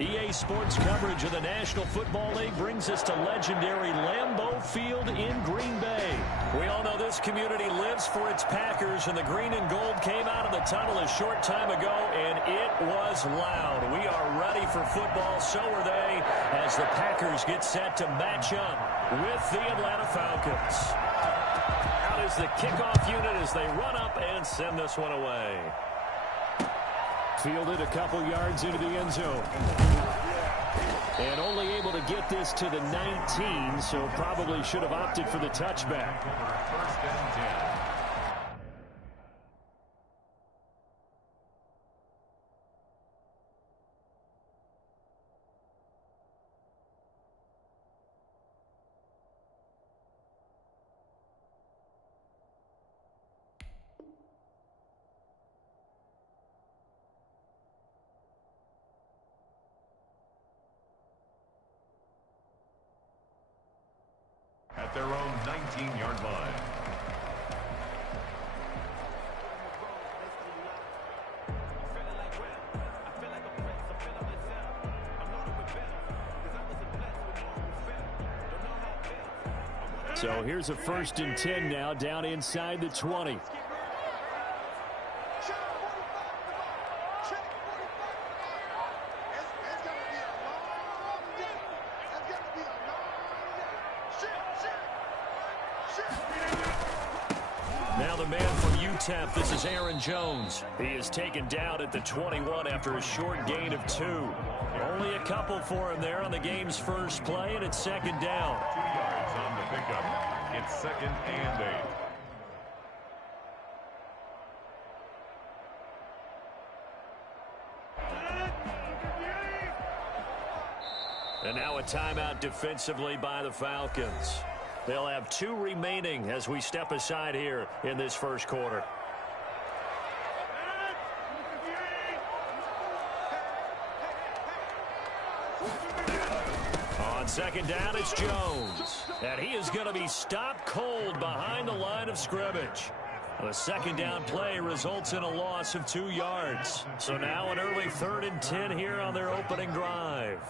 EA Sports coverage of the National Football League brings us to legendary Lambeau Field in Green Bay. We all know this community lives for its Packers, and the green and gold came out of the tunnel a short time ago, and it was loud. We are ready for football, so are they, as the Packers get set to match up with the Atlanta Falcons. Out is the kickoff unit as they run up and send this one away. Fielded a couple yards into the end zone. And only able to get this to the 19, so probably should have opted for the touchback. First and 10. At their own 19-yard line. So here's a 1st and 10 now, down inside the 20. Now the man from UTEP, this is Aaron Jones. He is taken down at the 21 after a short gain of 2. Only a couple for him there on the game's first play, and it's 2nd down. 2 yards on the pickup. It's 2nd and 8. And now a timeout defensively by the Falcons. They'll have 2 remaining as we step aside here in this first quarter. On 2nd down, it's Jones. And he is going to be stopped cold behind the line of scrimmage. The 2nd down play results in a loss of 2 yards. So now an early 3rd and 10 here on their opening drive.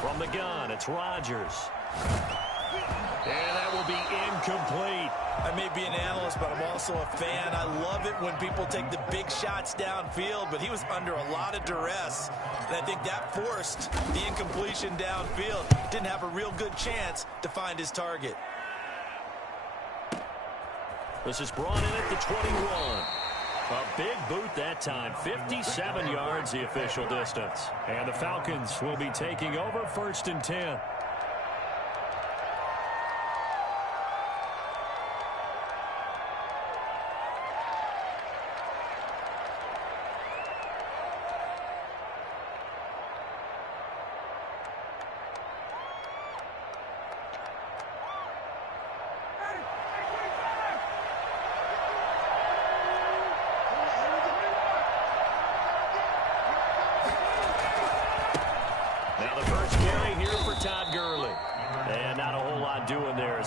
From the gun, it's Rodgers. And that will be incomplete. I may be an analyst, but I'm also a fan. I love it when people take the big shots downfield, but he was under a lot of duress. And I think that forced the incompletion downfield. Didn't have a real good chance to find his target. This is brought in at the 21. A big boot that time. 57 yards the official distance. And the Falcons will be taking over 1st and 10.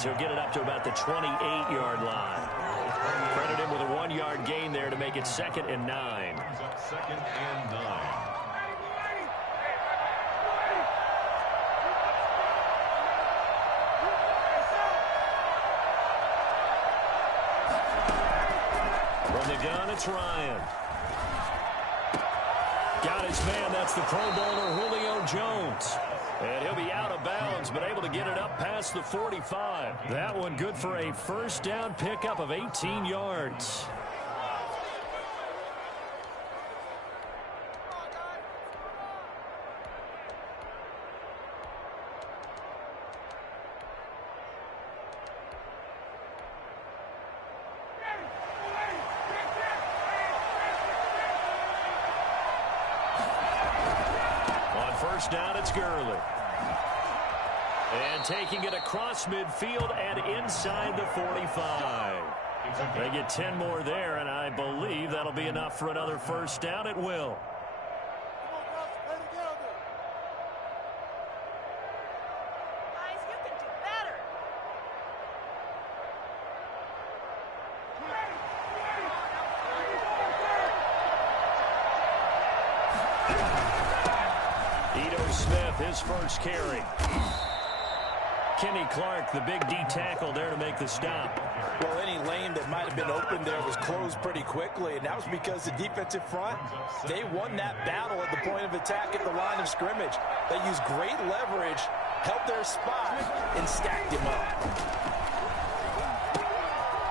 He'll get it up to about the 28-yard line. Credit him with a 1-yard gain there to make it 2nd and 9. 2nd and 9. From the gun, it's Ryan. Got his man. That's the Pro Bowler Julio Jones. And he'll be out of bounds, but able to get it up past the 45. That one good for a 1st down pickup of 18 yards. On 1st down, it's Gurley. And taking it across midfield and inside the 45. They get 10 more there, and I believe that'll be enough for another first down. It will. Guys, you can do better. Ito Smith, his first carry. Kenny Clark, the big D tackle there to make the stop. Well, any lane that might have been open there was closed pretty quickly, and that was because the defensive front, they won that battle at the point of attack at the line of scrimmage. They used great leverage, held their spot, and stacked him up.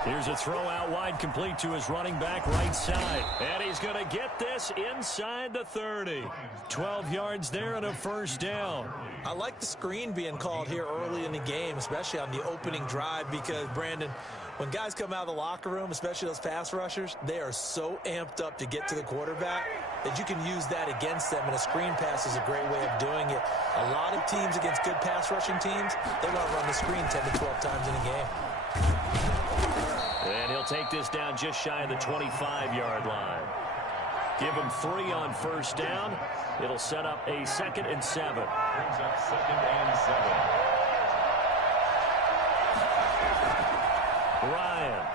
Here's a throw out wide, complete to his running back right side. And he's going to get this inside the 30. 12 yards there and a first down. I like the screen being called here early in the game, especially on the opening drive, because, Brandon, when guys come out of the locker room, especially those pass rushers, they are so amped up to get to the quarterback that you can use that against them, and a screen pass is a great way of doing it. A lot of teams against good pass rushing teams, they want to run the screen 10 to 12 times in a game. And he'll take this down just shy of the 25-yard line. Give him 3 on first down. It'll set up a 2nd and 7. Brings up 2nd and 7. Ryan.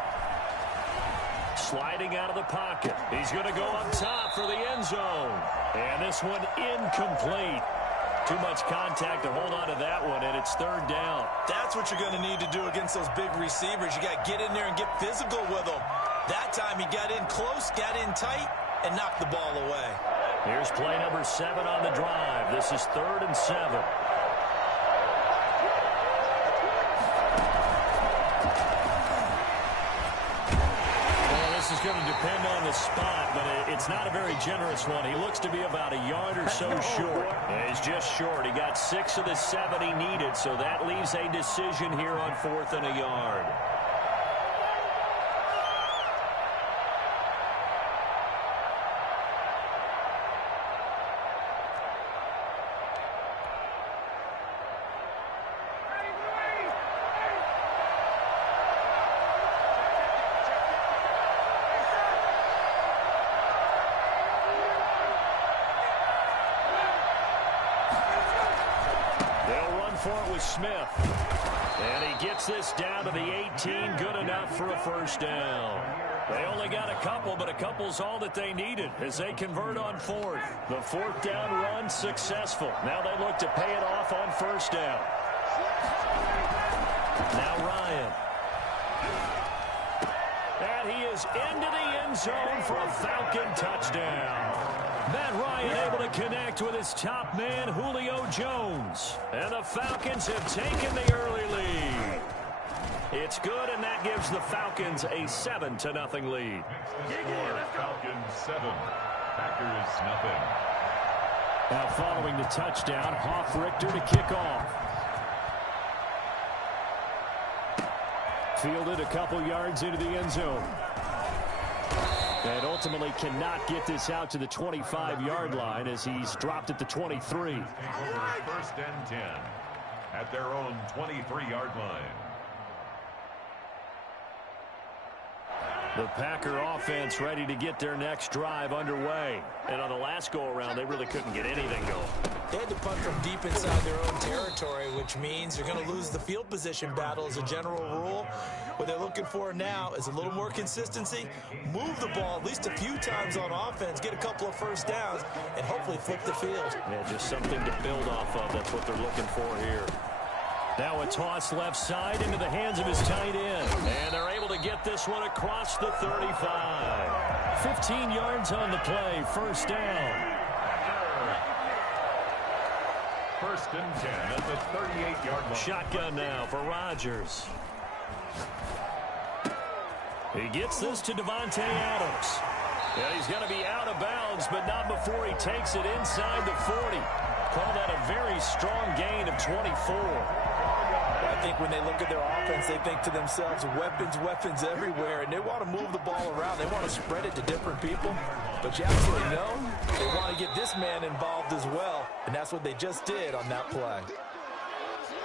Sliding out of the pocket. He's going to go up top for the end zone. And this one incomplete. Too much contact to hold on to that one, and it's 3rd down. That's what you're going to need to do against those big receivers. You got to get in there and get physical with them. That time he got in close, got in tight, and knocked the ball away. Here's play number 7 on the drive. This is 3rd and 7. This is going to depend on the spot, but it's not a very generous one. He looks to be about a yard or so short. He's just short. He got 6 of the 7 he needed, so that leaves a decision here on 4th and a yard. Smith. And he gets this down to the 18. Good enough for a first down. They only got a couple, but a couple's all that they needed as they convert on 4th. The 4th down run successful. Now they look to pay it off on first down. Now Ryan. And he is into the end zone for a Falcon touchdown. Matt Ryan able to connect with his top man, Julio Jones. And the Falcons have taken the early lead. It's good, and that gives the Falcons a 7-0 lead. Falcons 7, Packers nothing. Now following the touchdown, Hoff-Richter to kick off. Fielded a couple yards into the end zone. And ultimately cannot get this out to the 25-yard line as he's dropped at the 23. 1st and 10 at their own 23-yard line. The Packer offense ready to get their next drive underway. And on the last go-around, they really couldn't get anything going. They had to punt from deep inside their own territory, which means you're going to lose the field position battle as a general rule. What they're looking for now is a little more consistency, move the ball at least a few times on offense, get a couple of first downs, and hopefully flip the field. Yeah, just something to build off of. That's what they're looking for here. Now a toss left side into the hands of his tight end. And they're able to get this one across the 35. 15 yards on the play, first down. 1st and 10 at the 38-yard line. Shotgun now for Rodgers. He gets this to Devontae Adams. Yeah, he's going to be out of bounds, but not before he takes it inside the 40. Call that a very strong gain of 24. I think when they look at their offense, they think to themselves, weapons everywhere, and they want to move the ball around. They want to spread it to different people. But you absolutely know they want to get this man involved as well, and that's what they just did on that play.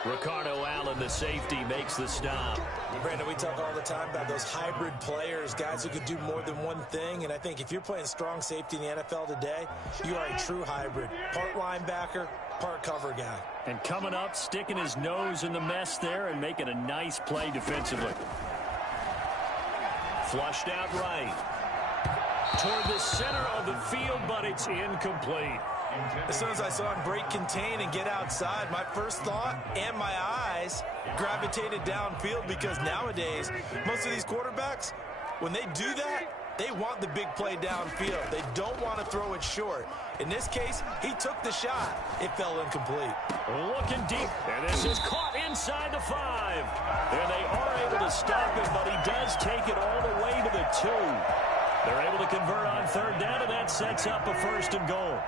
Ricardo Allen, the safety, makes the stop. Brandon, we talk all the time about those hybrid players, guys who could do more than one thing. And I think if you're playing strong safety in the NFL today, you are a true hybrid. Part linebacker, part cover guy. And coming up, sticking his nose in the mess there and making a nice play defensively. Flushed out right. Toward the center of the field, but it's incomplete. As soon as I saw him break contain and get outside, my first thought and my eyes gravitated downfield, because nowadays, most of these quarterbacks, when they do that, they want the big play downfield. They don't want to throw it short. In this case, he took the shot. It fell incomplete. Looking deep, and this is caught inside the 5. And they are able to stop him, but he does take it all the way to the 2. They're able to convert on third down, and that sets up a 1st and goal.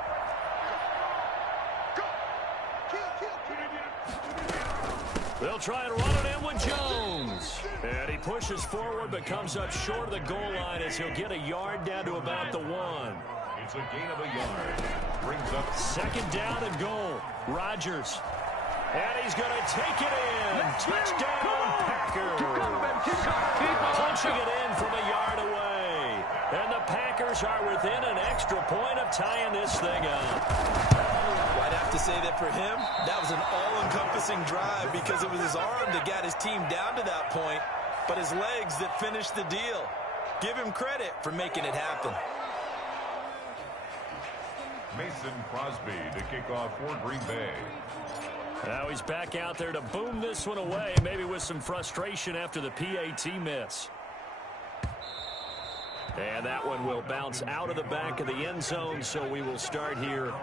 They'll try and run it in with Jones. And he pushes forward but comes up short of the goal line as he'll get a yard down to about the 1. It's a gain of a yard. Brings up 2nd down and goal. Rodgers. And he's going to take it in. Touchdown, Packers. Punching it in from a yard away. And the Packers are within an extra point of tying this thing up. I'd have to say that for him, that was an all-encompassing drive, because it was his arm that got his team down to that point, but his legs that finished the deal. Give him credit for making it happen. Mason Crosby to kick off for Green Bay. Now he's back out there to boom this one away, maybe with some frustration after the PAT miss. And that one will bounce out of the back of the end zone, so we will start here.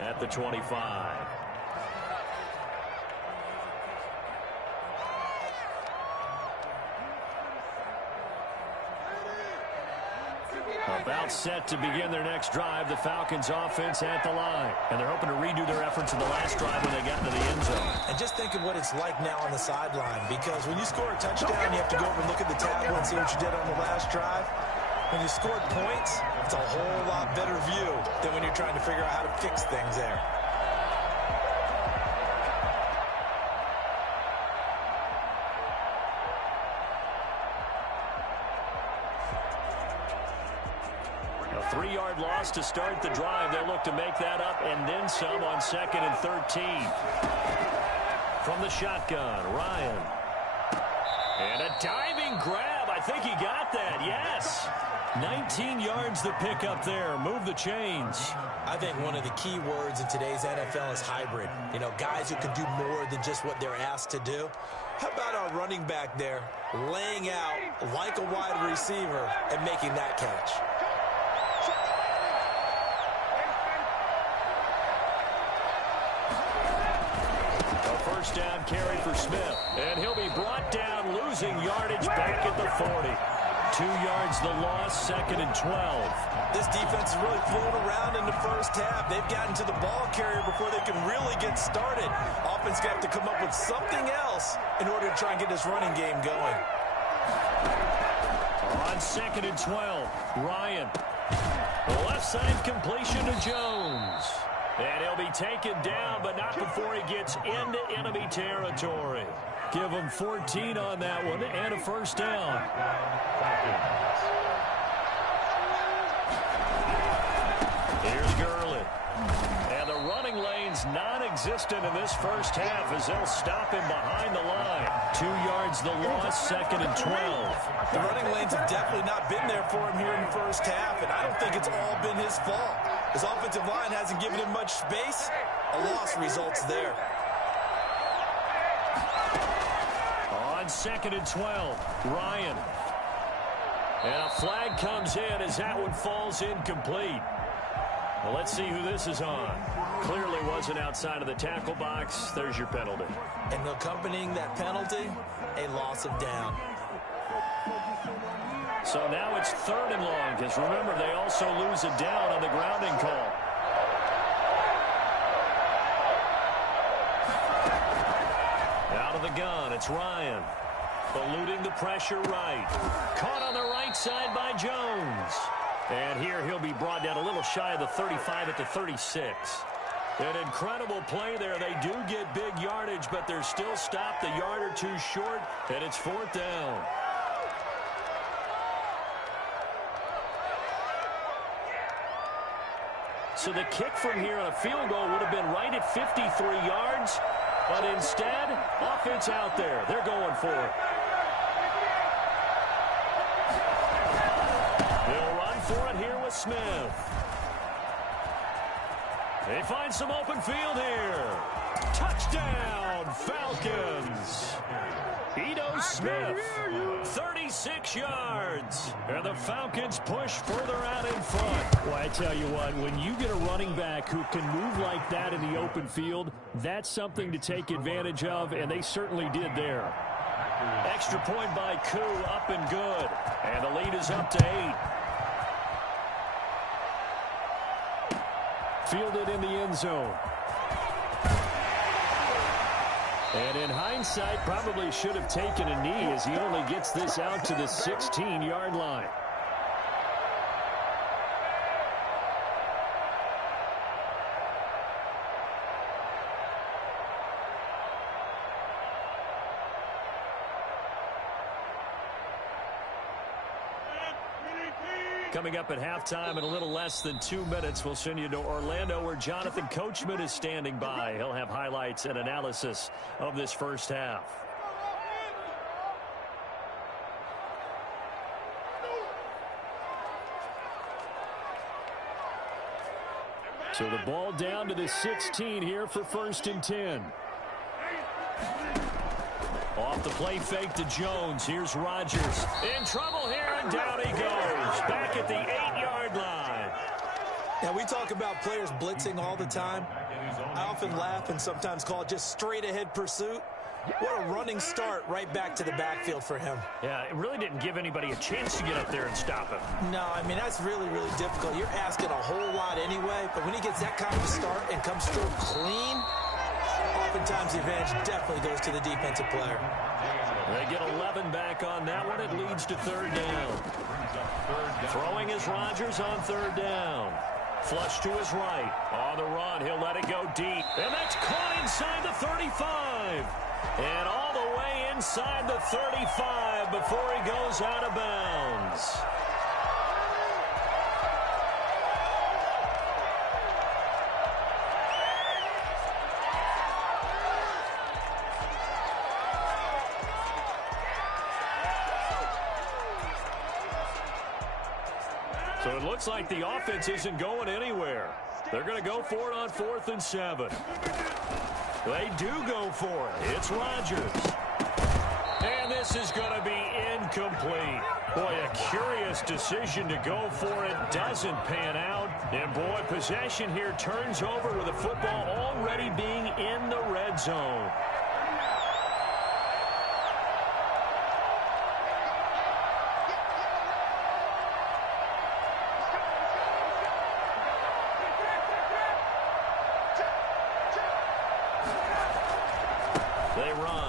At the 25. About set to begin their next drive, the Falcons offense at the line. And they're hoping to redo their efforts in the last drive when they got into the end zone. And just think of what it's like now on the sideline, because when you score a touchdown, you have to go over and look at the tablet and see what you did on the last drive. When you scored points, it's a whole lot better view than when you're trying to figure out how to fix things there. A 3-yard loss to start the drive. They'll look to make that up and then some on 2nd and 13. From the shotgun, Ryan. And a diving grab. I think he got that, yes. 19 yards the pick up there. Move the chains. I think one of the key words in today's NFL is hybrid. You know, guys who can do more than just what they're asked to do. How about our running back there laying out like a wide receiver and making that catch? A 1st down carry for Smith. And he'll be brought down, losing yardage back at the 40. 2 yards the loss, 2nd and 12. This defense is really flown around in the first half. They've gotten to the ball carrier before they can really get started. Offense got to come up with something else in order to try and get this running game going. On 2nd and 12, Ryan. Left side completion to Jones. And he'll be taken down, but not before he gets into enemy territory. Give him 14 on that one and a 1st down. Here's Gurley. And the running lane's non-existent in this first half as they'll stop him behind the line. 2 yards the loss, 2nd and 12. The running lanes have definitely not been there for him here in the first half, and I don't think it's all been his fault. His offensive line hasn't given him much space. A loss results there. On 2nd and 12, Ryan. And a flag comes in as that one falls incomplete. Well, let's see who this is on. Clearly wasn't outside of the tackle box. There's your penalty. And accompanying that penalty, a loss of down. So now it's 3rd and long, because remember, they also lose a down on the grounding call. Out of the gun, it's Ryan. Eluding the pressure right. Caught on the right side by Jones. And here he'll be brought down a little shy of the 35 at the 36. An incredible play there. They do get big yardage, but they're still stopped a yard or two short, and it's 4th down. So the kick from here on a field goal would have been right at 53 yards, but instead, offense out there. They're going for it. They'll run for it here with Smith. They find some open field here. Touchdown, Falcons. Ito Smith, 36 yards. And the Falcons push further out in front. Well, I tell you what, when you get a running back who can move like that in the open field, that's something to take advantage of, and they certainly did there. Extra point by Quay, up and good. And the lead is up to 8. Fielded in the end zone. And in hindsight, probably should have taken a knee as he only gets this out to the 16-yard line. Coming up at halftime in a little less than 2 minutes, we'll send you to Orlando where Jonathan Coachman is standing by. He'll have highlights and analysis of this first half. So the ball down to the 16 here for 1st and 10. Off the play fake to Jones. Here's Rodgers. In trouble here, and down he goes. Back at the 8-yard line. Now, we talk about players blitzing all the time. I often laugh and sometimes call it just straight-ahead pursuit. What a running start right back to the backfield for him. Yeah, it really didn't give anybody a chance to get up there and stop him. No, I mean, that's really, really difficult. You're asking a whole lot anyway, but when he gets that kind of a start and comes through clean, oftentimes the advantage definitely goes to the defensive player. They get 11 back on that one. It leads to 3rd down. Throwing is Rodgers on 3rd down. Flush to his right. On the run, he'll let it go deep. And that's caught inside the 35. And all the way inside the 35 before he goes out of bounds. So it looks like the offense isn't going anywhere. They're going to go for it on 4th and 7. They do go for it. It's Rodgers. And this is going to be incomplete. Boy, a curious decision to go for it. Doesn't pan out. And boy, possession here turns over with the football already being in the red zone.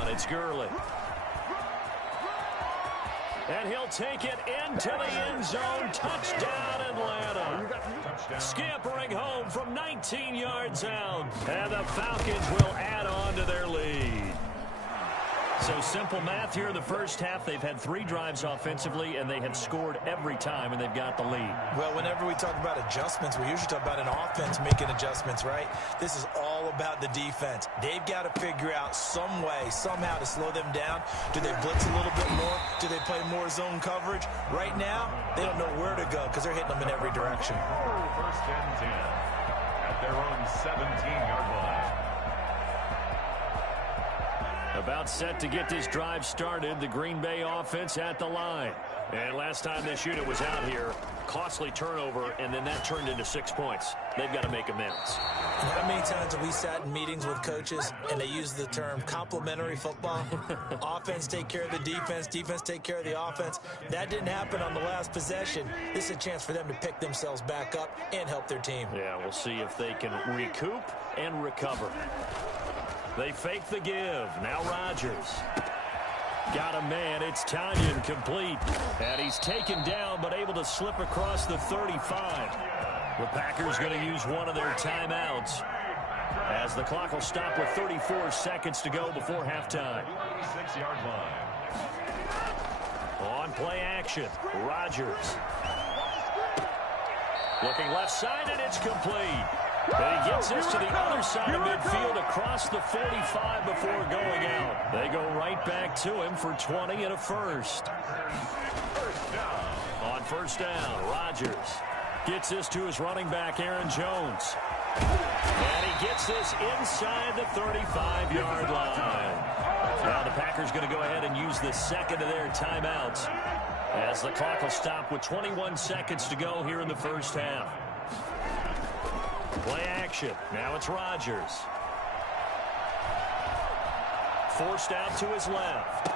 It's Gurley. And he'll take it into the end zone. Touchdown, Atlanta. Scampering home from 19 yards out. And the Falcons will add on to their lead. So simple math here in the first half. They've had 3 drives offensively, and they have scored every time, and they've got the lead. Well, whenever we talk about adjustments, we usually talk about an offense making adjustments, right? This is all about the defense. They've got to figure out some way, somehow to slow them down. Do they blitz a little bit more? Do they play more zone coverage? Right now, they don't know where to go because they're hitting them in every direction. 1st and 10 at their own 17-yard line. A About set to get this drive started. The Green Bay offense at the line. And last time this unit was out here, costly turnover, and then that turned into 6 points. They've got to make amends. How many times have we sat in meetings with coaches and they use the term complementary football? Offense take care of the defense, defense take care of the offense. That didn't happen on the last possession. This is a chance for them to pick themselves back up and help their team. Yeah, we'll see if they can recoup and recover. They fake the give. Now Rodgers. Got a man. It's Tanyan complete. And he's taken down but able to slip across the 35. The Packers going to use one of their timeouts as the clock will stop with 34 seconds to go before halftime. 6-yard line. On play action, Rodgers. Looking left side, and it's complete. And he gets this to the other side of midfield across the 45 before going out. They go right back to him for 20 and a first. On first down, Rodgers gets this to his running back, Aaron Jones. And he gets this inside the 35-yard line. Now the Packers going to go ahead and use the second of their timeouts as the clock will stop with 21 seconds to go here in the first half. Play action. Now it's Rodgers. Forced out to his left.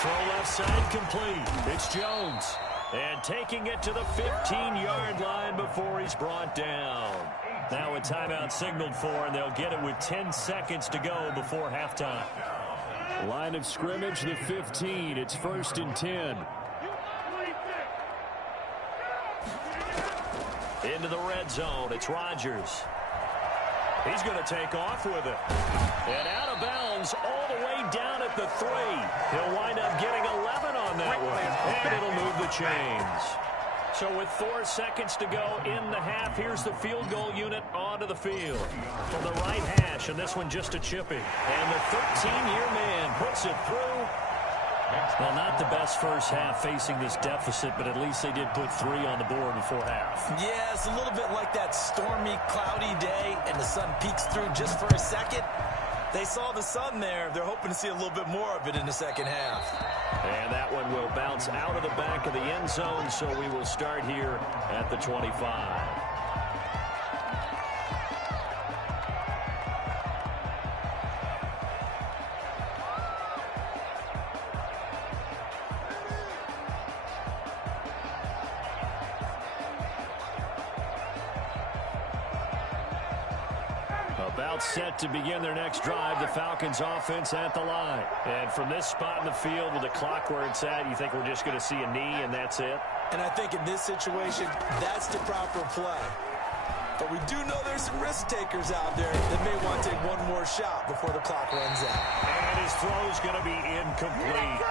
Throw left side complete. It's Jones. And taking it to the 15-yard line before he's brought down. Now a timeout signaled for, and they'll get it with 10 seconds to go before halftime. Line of scrimmage, the 15. It's 1st and 10. Into the red zone. It's Rodgers. He's going to take off with it. And out of bounds all the way down at the 3. He'll wind up getting 11 on that one. And it'll move the chains. So with 4 seconds to go in the half, here's the field goal unit onto the field. From the right hash, and this one just a chipping. And the 13-year man puts it through. Well, not the best first half facing this deficit, but at least they did put 3 on the board before half. Yeah, it's a little bit like that stormy, cloudy day, and the sun peeks through just for a second. They saw the sun there. They're hoping to see a little bit more of it in the second half. And that one will bounce out of the back of the end zone, so we will start here at the 25. About set to begin their next drive, the Falcons offense at the line. And from this spot in the field with the clock where it's at, you think we're just going to see a knee and that's it? And I think in this situation, that's the proper play. But we do know there's some risk takers out there that may want to take one more shot before the clock runs out. And his throw's going to be incomplete.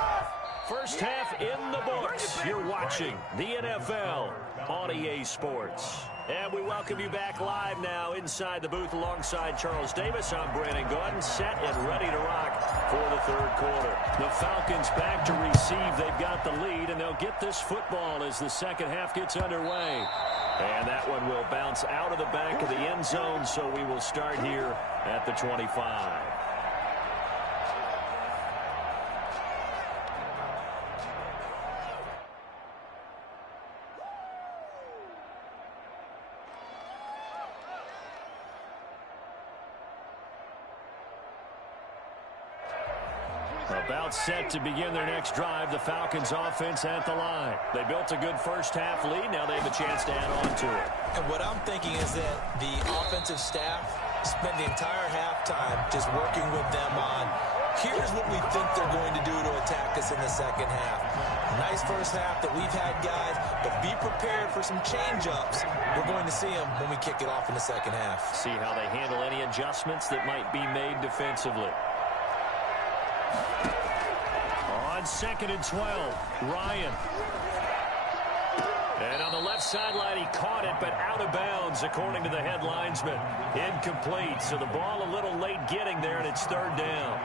First half in the books. You're watching the NFL on EA Sports. And we welcome you back live now inside the booth alongside Charles Davis. I'm Brandon Gordon, set and ready to rock for the third quarter. The Falcons back to receive. They've got the lead, and they'll get this football as the second half gets underway. And that one will bounce out of the back of the end zone, so we will start here at the 25. About set to begin their next drive, the Falcons offense at the line. They built a good first half lead. Now they have a chance to add on to it. And what I'm thinking is that the offensive staff spent the entire halftime just working with them on, here's what we think they're going to do to attack us in the second half. Nice first half that we've had, guys, but be prepared for some change-ups. We're going to see them when we kick it off in the second half. See how they handle any adjustments that might be made defensively. On 2nd and 12, Ryan. And on the left sideline, he caught it, but out of bounds, according to the head linesman. Incomplete, so the ball a little late getting there, and it's third down.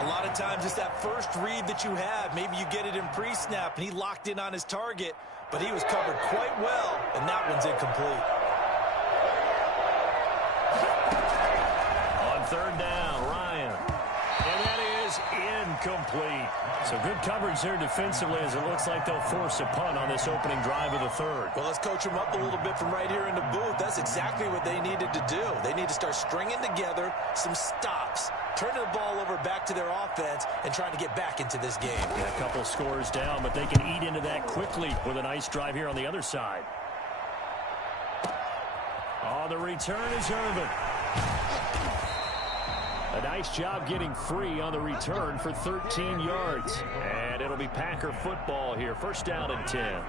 A lot of times it's that first read that you have. Maybe you get it in pre-snap, and he locked in on his target, but he was covered quite well, and that one's incomplete. On third down, Ryan. And that is incomplete. So good coverage there defensively as it looks like they'll force a punt on this opening drive of the third. Well, let's coach them up a little bit from right here in the booth. That's exactly what they needed to do. They need to start stringing together some stops, turning the ball over back to their offense, and trying to get back into this game. Yeah, a couple scores down, but they can eat into that quickly with a nice drive here on the other side. On the return is Irvin. A nice job getting free on the return for 13 yards. And it'll be Packer football here. First down and 10.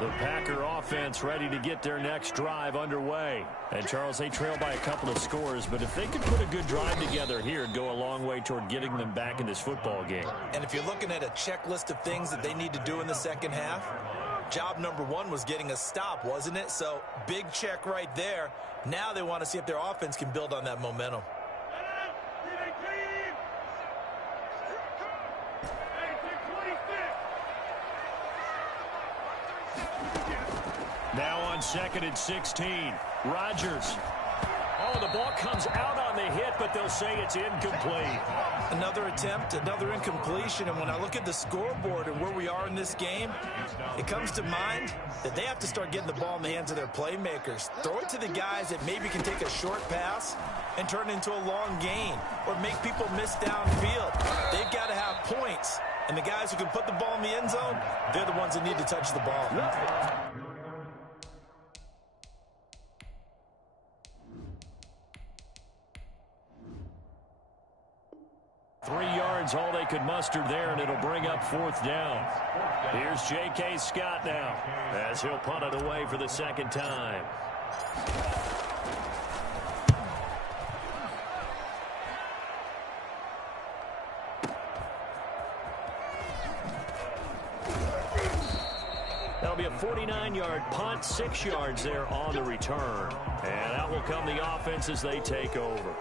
The Packer offense ready to get their next drive underway. And, Charles, they trail by a couple of scores, but if they could put a good drive together here, it'd go a long way toward getting them back in this football game. And if you're looking at a checklist of things that they need to do in the second half, job number one was getting a stop, wasn't it? So, big check right there. Now they want to see if their offense can build on that momentum. Now on 2nd and 16, Rodgers. Oh, the ball comes out on the hit, but they'll say it's incomplete. Another attempt, another incompletion, and when I look at the scoreboard and where we are in this game, it comes to mind that they have to start getting the ball in the hands of their playmakers. Throw it to the guys that maybe can take a short pass and turn it into a long gain or make people miss downfield. They've got to have points, and the guys who can put the ball in the end zone, they're the ones that need to touch the ball. 3 yards, all they could muster there, and it'll bring up 4th down. Here's J.K. Scott now as he'll punt it away for the second time. That'll be a 49-yard punt, 6 yards there on the return. And out will come the offense as they take over.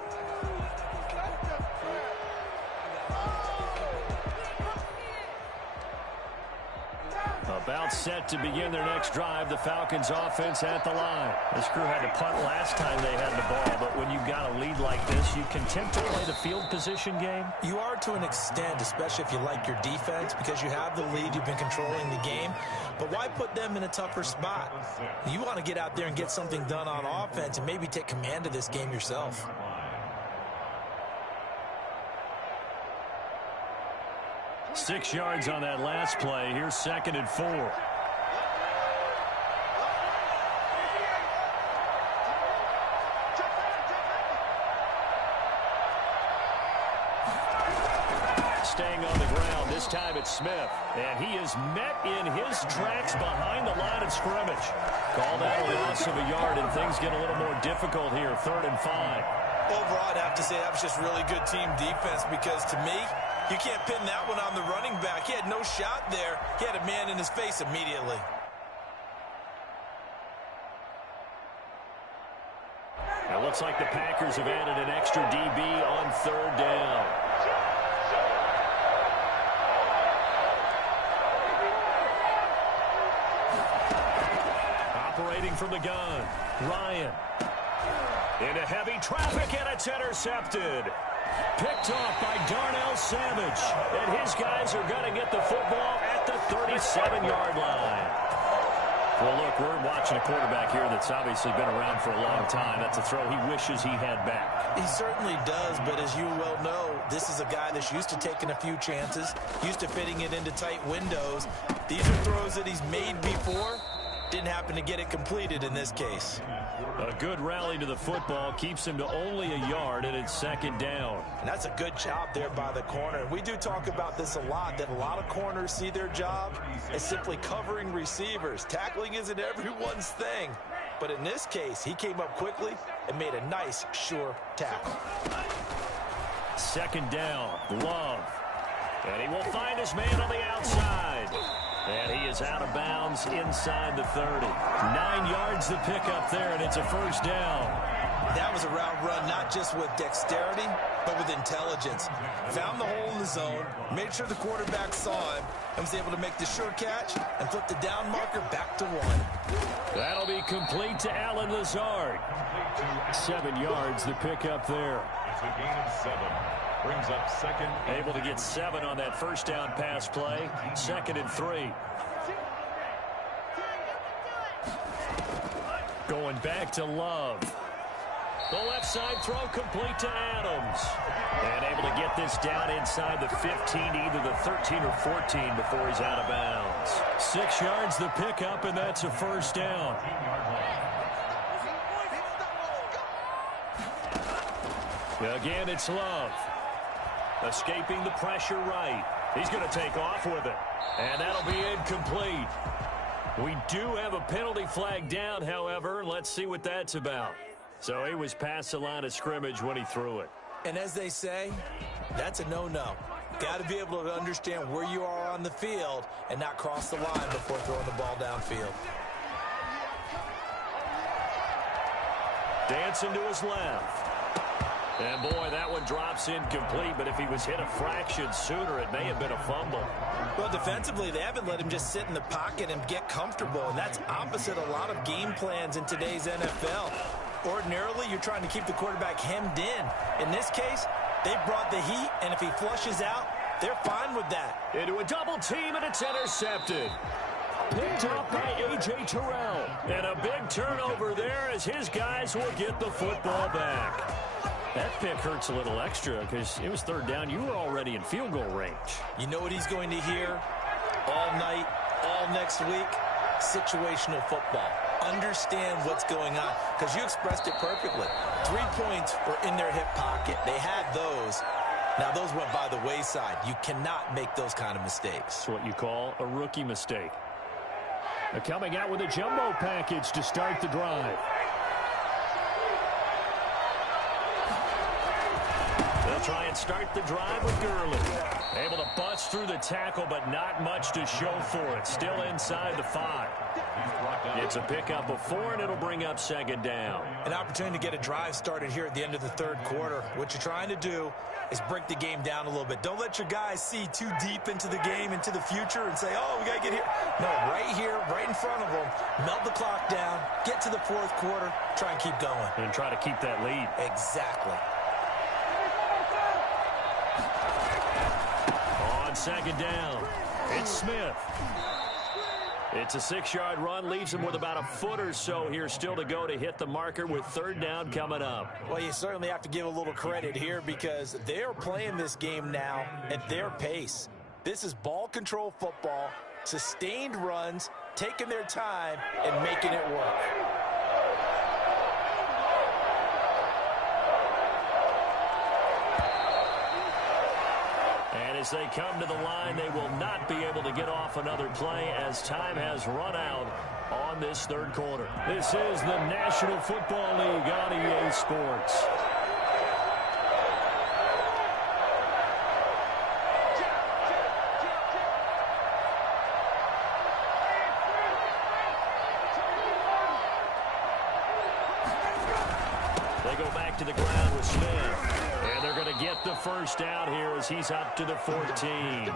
About set to begin their next drive. The Falcons offense at the line. This crew had to punt last time they had the ball, but when you've got a lead like this, you can tend to play the field position game. You are to an extent, especially if you like your defense, because you have the lead, you've been controlling the game. But why put them in a tougher spot? You want to get out there and get something done on offense and maybe take command of this game yourself. Six yards on that last play. Here's 2nd and 4. Staying on the ground. This time it's Smith. And he is met in his tracks behind the line of scrimmage. Called out a loss of a yard, and things get a little more difficult here. 3rd and 5. Overall, I'd have to say that was just really good team defense, because to me, you can't pin that one on the running back. He had no shot there. He had a man in his face immediately. It looks like the Packers have added an extra DB on 3rd down. Operating from the gun, Ryan. Into heavy traffic, and it's intercepted. Picked off by Darnell Savage. And his guys are going to get the football at the 37-yard line. Well, look, we're watching a quarterback here that's obviously been around for a long time. That's a throw he wishes he had back. He certainly does, but as you well know, this is a guy that's used to taking a few chances, used to fitting it into tight windows. These are throws that he's made before. Didn't happen to get it completed in this case. A good rally to the football keeps him to only a yard, and it's 2nd down. And that's a good job there by the corner. We do talk about this a lot, that a lot of corners see their job as simply covering receivers. Tackling isn't everyone's thing. But in this case, he came up quickly and made a nice, sure tackle. 2nd down, Love. And he will find his man on the outside. And he is out of bounds inside the 30. 9 yards to pick up there, and it's a 1st down. That was a route run not just with dexterity, but with intelligence. Found the hole in the zone, made sure the quarterback saw him, and was able to make the sure catch and flip the down marker back to 1. That'll be complete to Allen Lazard. 7 yards to pick up there. It's a gain of 7. Brings up second. Able to get 7 on that first down pass play. 2nd and 3. Going back to Love. The left side throw complete to Adams. And able to get this down inside the 15, either the 13 or 14 before he's out of bounds. 6 yards the pickup, and that's a first down. Again, it's Love. Escaping the pressure right. He's going to take off with it. And that'll be incomplete. We do have a penalty flag down, however. Let's see what that's about. So he was past the line of scrimmage when he threw it. And as they say, that's a no-no. Got to be able to understand where you are on the field and not cross the line before throwing the ball downfield. Dancing to his left. And, boy, that one drops incomplete, but if he was hit a fraction sooner, it may have been a fumble. Well, defensively, they haven't let him just sit in the pocket and get comfortable, and that's opposite a lot of game plans in today's NFL. Ordinarily, you're trying to keep the quarterback hemmed in. In this case, they brought the heat, and if he flushes out, they're fine with that. Into a double team, and it's intercepted. Picked up by A.J. Terrell. And a big turnover there as his guys will get the football back. That pick hurts a little extra because it was 3rd down. You were already in field goal range. You know what he's going to hear all night, all next week? Situational football. Understand what's going on because you expressed it perfectly. 3 points were in their hip pocket. They had those. Now, those went by the wayside. You cannot make those kind of mistakes. It's what you call a rookie mistake. They're coming out with a jumbo package to start the drive. They'll try and start the drive with Gurley. Able to bust through the tackle, but not much to show for it. Still inside the 5. It's a pickup of 4, and it'll bring up 2nd down. An opportunity to get a drive started here at the end of the 3rd quarter. What you're trying to do is break the game down a little bit. Don't let your guys see too deep into the game, into the future, and say, oh, we got to get here. No, right here, right in front of them, melt the clock down, get to the 4th quarter, try and keep going. And try to keep that lead. Exactly. On 2nd down, it's Smith. It's a 6-yard run, leaves him with about a foot or so here still to go to hit the marker with 3rd down coming up. Well, you certainly have to give a little credit here because they're playing this game now at their pace. This is ball control football, sustained runs, taking their time, and making it work. As they come to the line, they will not be able to get off another play as time has run out on this 3rd quarter. This is the National Football League on EA Sports. They go back to the ground with Smith. And they're going to get the first down here as he's up to the 14. A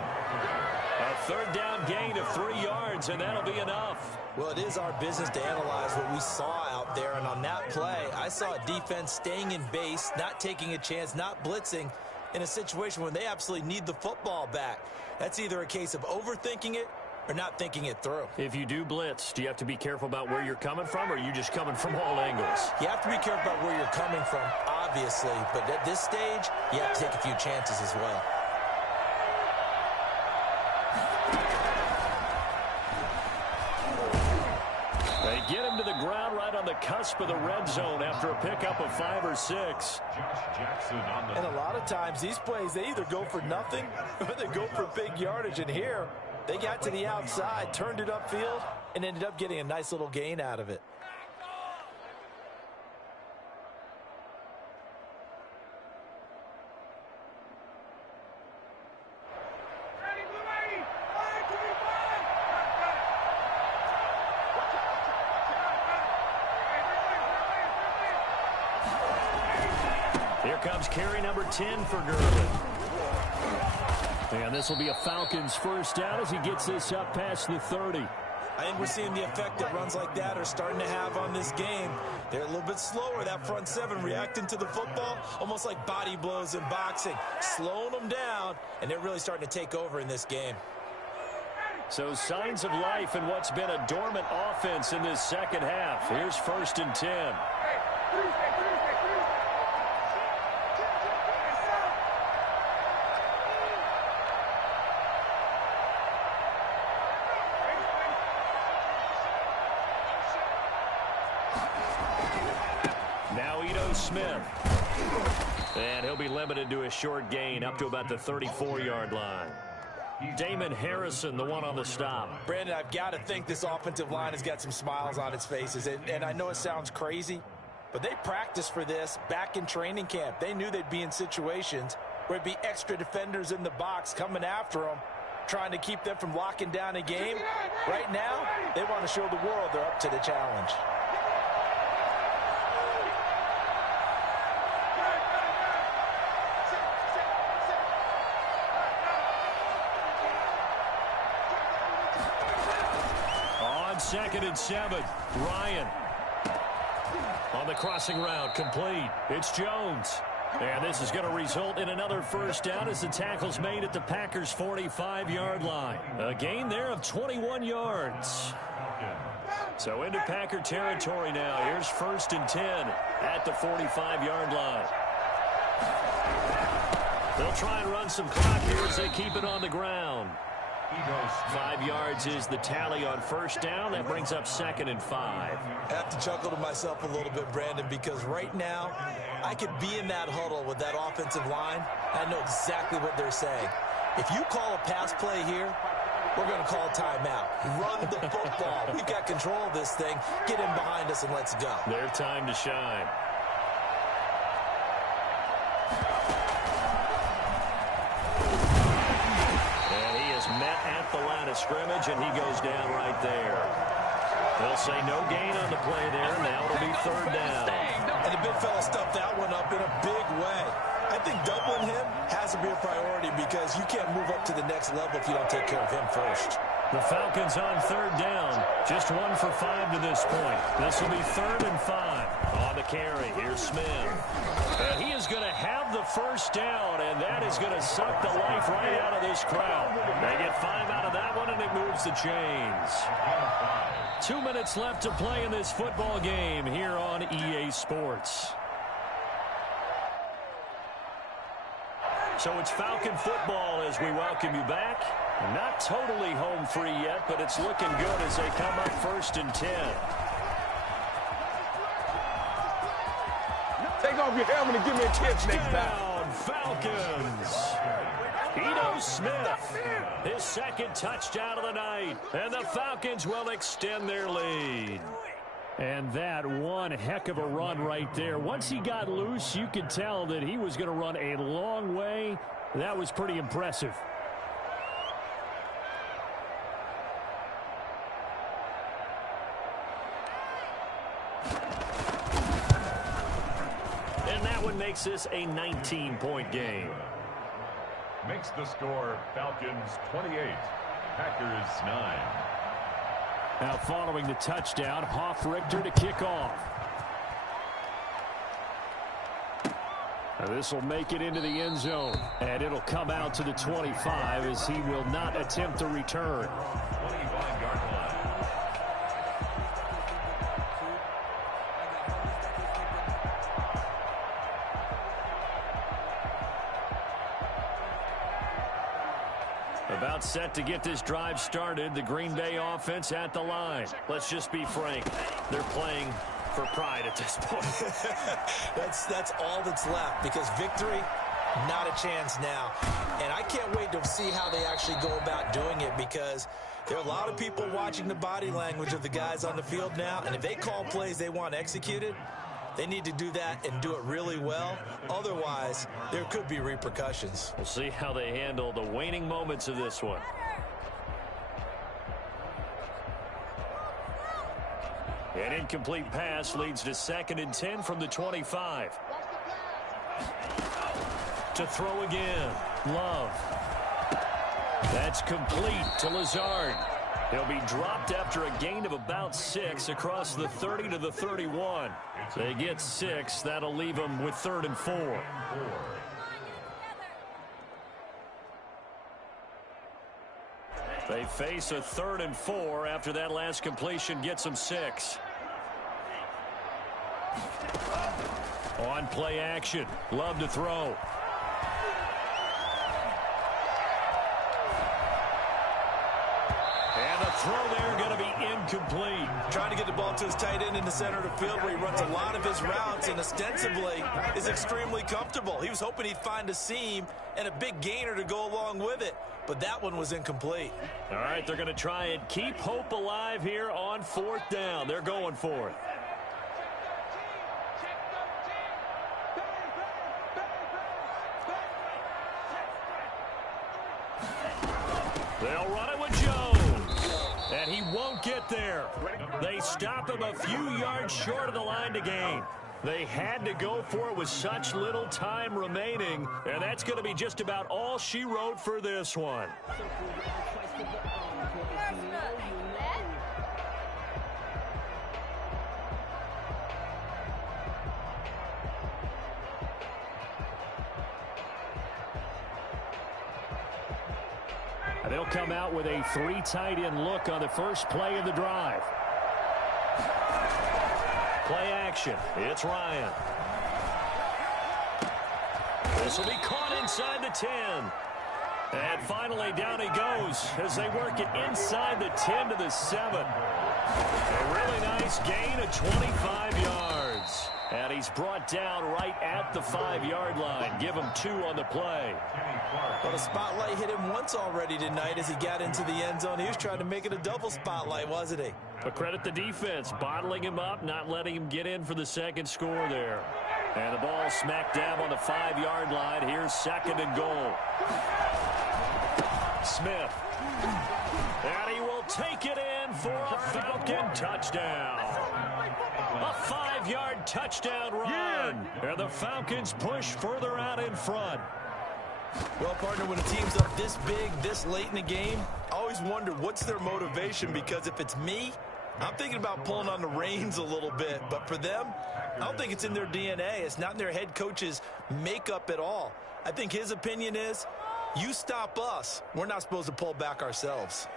3rd down gain of 3 yards, and that'll be enough. Well, it is our business to analyze what we saw out there, and on that play, I saw a defense staying in base, not taking a chance, not blitzing in a situation when they absolutely need the football back. That's either a case of overthinking it or not thinking it through. If you do blitz, do you have to be careful about where you're coming from, or are you just coming from all angles? You have to be careful about where you're coming from, obviously, but at this stage, you have to take a few chances as well. They get him to the ground right on the cusp of the red zone after a pickup of 5 or 6. Josh Jackson on the... And a lot of times, these plays, they either go for nothing or they go for big yardage. And here, they got to the outside, turned it upfield, and ended up getting a nice little gain out of it. Here comes carry number 10 for Gurley. And this will be a Falcons first down as he gets this up past the 30. I think we're seeing the effect that runs like that are starting to have on this game. They're a little bit slower, that front seven, reacting to the football, almost like body blows in boxing, slowing them down, and they're really starting to take over in this game. So signs of life in what's been a dormant offense in this second half. Here's 1st and 10. Smith. And he'll be limited to a short gain up to about the 34-yard line. Damon Harrison, the one on the stop. Brandon, I've got to think this offensive line has got some smiles on its faces. And I know it sounds crazy, but they practiced for this back in training camp. They knew they'd be in situations where it'd be extra defenders in the box coming after them, trying to keep them from locking down a game. Right now, they want to show the world they're up to the challenge. On 2nd and 7, Ryan. On the crossing route, complete. It's Jones. And this is going to result in another first down as the tackle's made at the Packers' 45-yard line. A gain there of 21 yards. So into Packer territory now. Here's 1st and 10 at the 45-yard line. They'll try and run some clock here as they keep it on the ground. 5 yards is the tally on first down. That brings up 2nd and 5. I have to chuckle to myself a little bit, Brandon, because right now I could be in that huddle with that offensive line. I know exactly what they're saying. If you call a pass play here, we're going to call a timeout. Run the football. We've got control of this thing. Get in behind us and let's go. Their time to shine. Met at the line of scrimmage, and he goes down right there. They'll say no gain on the play there. Now it'll be 3rd down. And the big fella stuffed that one up in a big way. I think doubling him has to be a priority because you can't move up to the next level if you don't take care of him first. The Falcons on 3rd down. Just 1 for 5 to this point. This will be 3rd and 5. On the carry, here's Smith. And he is going to have the first down, and that is going to suck the life right out of this crowd. They get 5 out of that one, and it moves the chains. 2 minutes left to play in this football game here on EA Sports. So it's Falcon football as we welcome you back. Not totally home free yet, but it's looking good as they come up 1st and 10. Take off your helmet and give me a kiss next time. Falcons. Ito Smith, his 2nd touchdown of the night. And the Falcons will extend their lead. And that one heck of a run right there. Once he got loose, you could tell that he was going to run a long way. That was pretty impressive. And that one makes this a 19-point game. Makes the score Falcons 28, Packers 9. Now following the touchdown, Hoff-Richter to kick off. Now this will make it into the end zone. And it'll come out to the 25 as he will not attempt to return. 25-yard line. About set to get this drive started. The Green Bay offense at the line. Let's just be frank. They're playing for pride at this point. That's all that's left because victory, not a chance now. And I can't wait to see how they actually go about doing it because there are a lot of people watching the body language of the guys on the field now. And if they call plays they want executed, they need to do that and do it really well. Otherwise, there could be repercussions. We'll see how they handle the waning moments of this one. An incomplete pass leads to 2nd and 10 from the 25. To throw again. Love. That's complete to Lazard. He'll be dropped after a gain of about 6 across the 30 to the 31. They get 6. That'll leave them with 3rd and 4. They face a 3rd and 4 after that last completion gets them 6. On play action. Love to throw. And the throw there going to be incomplete. Trying to get the ball to his tight end in the center of the field where he runs a lot of his routes and ostensibly is extremely comfortable. He was hoping he'd find a seam and a big gainer to go along with it, but that one was incomplete. All right, they're going to try and keep hope alive here on 4th down. They're going for it. They'll run it with Jones. And he won't get there. They stop him a few yards short of the line to gain. They had to go for it with such little time remaining. And that's going to be just about all she wrote for this one. They'll come out with a 3 tight end look on the first play of the drive. Play action. It's Ryan. This will be caught inside the 10. And finally down he goes as they work it inside the 10 to the 7. A really nice gain of 25 yards. And he's brought down right at the 5-yard line. Give him 2 on the play. Well, the spotlight hit him once already tonight as he got into the end zone. He was trying to make it a double spotlight, wasn't he? But credit the defense, bottling him up, not letting him get in for the second score there. And the ball smack dab on the 5-yard line. Here's 2nd and goal. Smith. And he will take it in for a Falcon touchdown. A 5-yard touchdown run. And the Falcons push further out in front. Well, partner, when a team's up this big, this late in the game, I always wonder what's their motivation, because if it's me, I'm thinking about pulling on the reins a little bit. But for them, I don't think it's in their DNA. It's not in their head coach's makeup at all. I think his opinion is, you stop us, we're not supposed to pull back ourselves.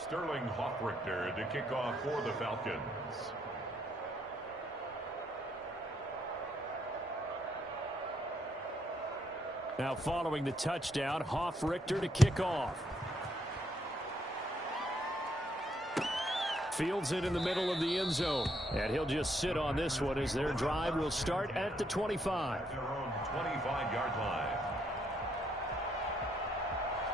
Sterling Hoffrichter to kick off for the Falcons. Now following the touchdown, Hoffrichter to kick off. Fields it in the middle of the end zone. And he'll just sit on this one as their drive will start at the 25. Their own 25-yard line.